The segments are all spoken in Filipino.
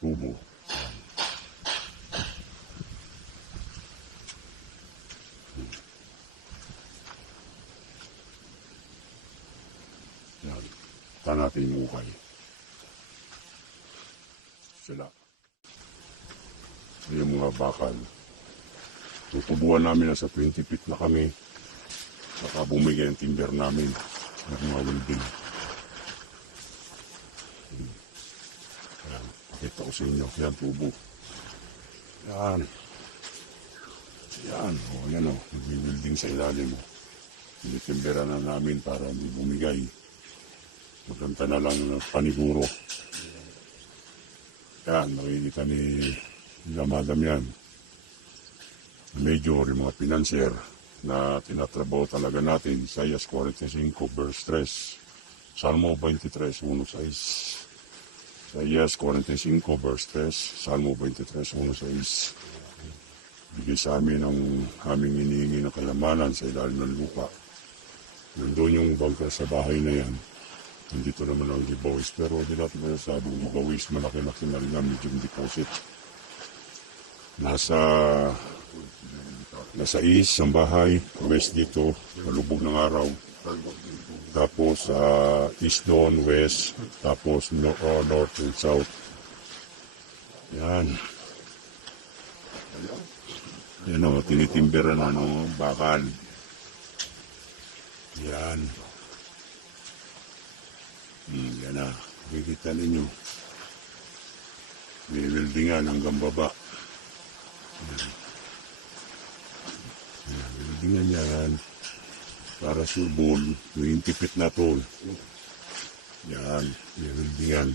tubo. Yan. Ito natin yung ukay. Sila. Yung mga bakal. Tutubuan namin na sa 20 feet na kami. Saka bumigay ang timber namin ng mga welding. Ayan, pakita ko sa inyo. Yan, tubo. Yan. Yan, o yan o. Nag-welding sa ilalim o. Tinitimbera na namin para hindi bumigay. Maganda na lang ng paniguro. Yan, nakikita ni Madam yan. Major, yung mga financier na tinatrabaho talaga natin. Isaias 45 verse 3. Salmo 23, 1:6. Isaias 45 verse 3. Salmo 23, 1:6. Bigay sa amin ang aming hinihingi ng kayamanan sa ilalim ng lupa. Nandun yung bunker sa bahay na yan. Nandito naman ang giveaways. Pero hindi natin masasabing giveaways. Malaki-laki na rin ang medium deposit. Nasa east ang bahay, west dito, malubog ng araw. Tapos east doon, west, tapos north and south. Yan. Yan o, tinitimbera na bakal. Yan. Yan na, kikita ninyo. May weldingan hanggang baba. Yan, weldingan yan. Para surbol, 20 feet na tol. Yan, may weldingan.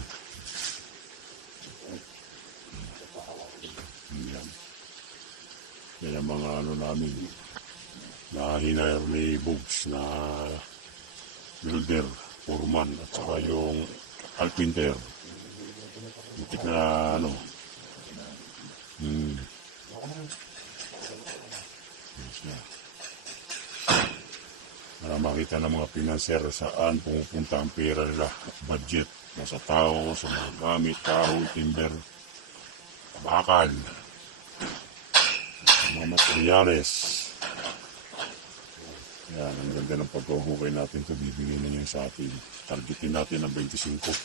Yan. Yan ang mga namin. Na-hinire ni Bugs na builder, foreman, at saka yung carpenter. Muntik na Yes na. Para makita ng mga pinanser saan pumupunta ang pera nila, budget, nasa tao, sa mga gamit, kahoy, timber, bakal, mga materyales. Yan, ang ganda ng pagkuhukay natin ito, bibigyan na niya sa atin. Targetin natin ang 25.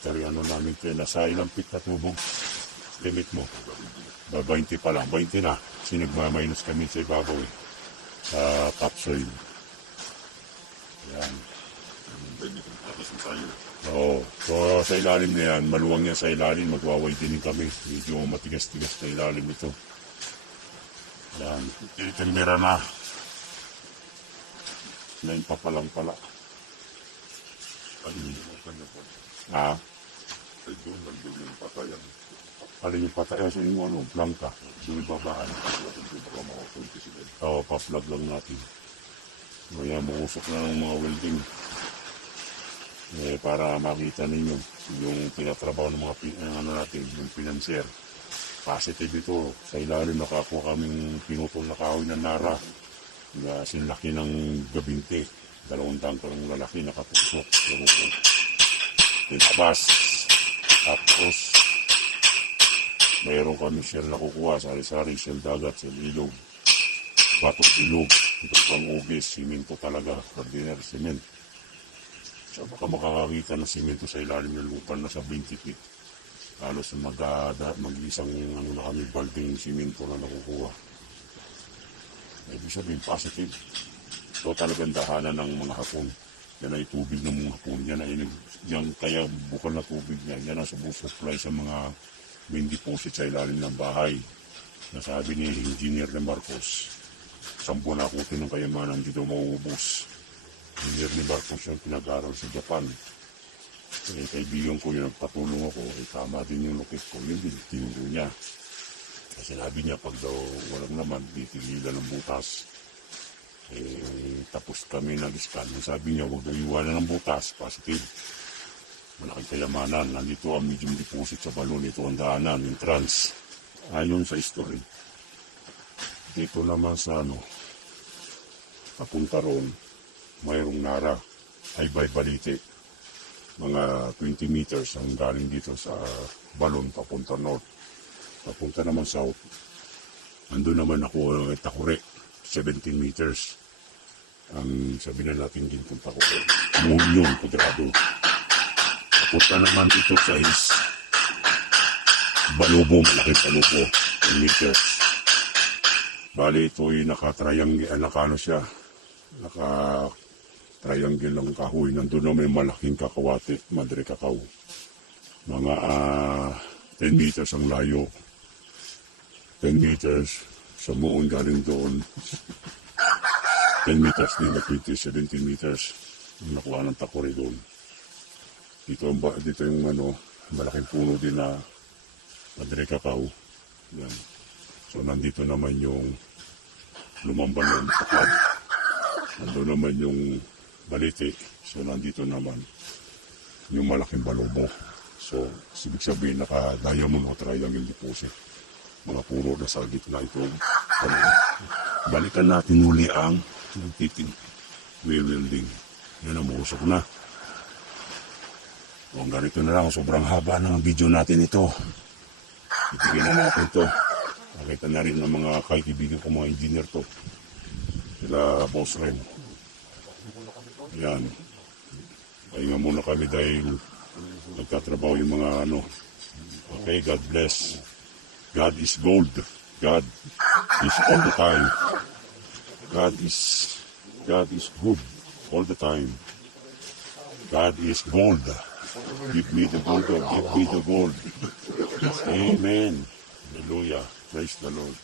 Tariano namin ito, nasa ilang feet na tubog. Limit mo. 20 pa lang, 20 na. Kasi nagmaminus kami sa ibabaw sa topsoil. Yan. Oo. So sa ilalim na yan, maluwang yan sa ilalim, magwaway-dinin kami. Medyo matigas-tigas sa ilalim ito. Yan. Tinitindera na. Ngayon pa palang pala. Ha? Alin yung patay sa inyo, blanca. Doon babaan. Oo, pa-plug lang natin. Kaya mausok na ng mga welding. Para makita ninyo yung pinatrabaho ng mga natin, yung financier. Positive ito. Sa ilalim nakakuha kaming pinutol na kahoy ng nara. Sinlaki ng gabinte. 2 tangko ng lalaki nakatusok. Tinabas. Tapos mayroon kami shell na kukuha, sari-sari, shell dagat, shell ilog, batok ilog, ito pang ugis, simento talaga, ordinary cement. So baka makakakita ng simento sa ilalim ng lupa na sa 20 feet. Halos mag-isang na kami balding simento na nakukuha. Ibig sabihin positive. Ito talagang dahanan ng mga hapon. Yan ay tubig ng mga hapon. Yan kaya bukal na tubig niya. Yan ang supply sa mga main deposit sa ilalim ng bahay. Nasabi ni Engineer de Marcos, 10 na akutin ng kayamanan dito mauubos. Engineer de Marcos yung pinag-aral sa Japan. Kaibigan ko yung nagpatulong ako, tama din yung lukit ko, yun din, tinuro niya. Sinabi niya pag daw walang naman, titigilan ng butas. Tapos kami nag-scan. Sabi niya, huwag daw iwanan ng butas, positive. Malaking kayamanan, nandito ang medium deposit sa balon, ito ang daanan, entrance. Ayon sa history. Dito naman sa papunta ron, mayroong nara, ay Balite. mga 20 meters ang galing dito sa Balon papunta north. Papunta naman south. Andun naman ako Takure, 17 meters. Ang sabi na natin din kung Takure. Munyon, Kudrado. Papunta naman dito sa Balubo, malaking Balubo, 10 meters. Bali, ito'y naka-triangle, naka-triangle ng kahoy. Nandun na may malaking kakawate, Madre Cacao. Mga 10 meters ang layo. 10 meters. Sa muon galing doon. 10 meters din, 17 meters. Nakuha ng Takore doon. Dito yung malaking puno din na Madre Cacao. Yan. So, nandito naman yung Lumang Balon, Takad. Nandito naman yung Balite. So, nandito naman yung malaking Balubo. So, ibig sabihin, naka-diamond o triangle deposit. Mga puro na sa gitna ito. Balikan natin uli ang welding. Yan ang musok na. Kung ganito na lang, sobrang haba ng video natin ito. Ibigyan na natin ito. Nakita na rin ng mga kaibigan ko, mga engineer to. Sila Boss Ren. Yan. Pahinga muna kami dahil nagtatrabaho yung mga Okay, God bless. God is gold. God is all the time. God is good all the time. God is gold. Give me the gold, give me the gold. Amen. Hallelujah. Praise the Lord.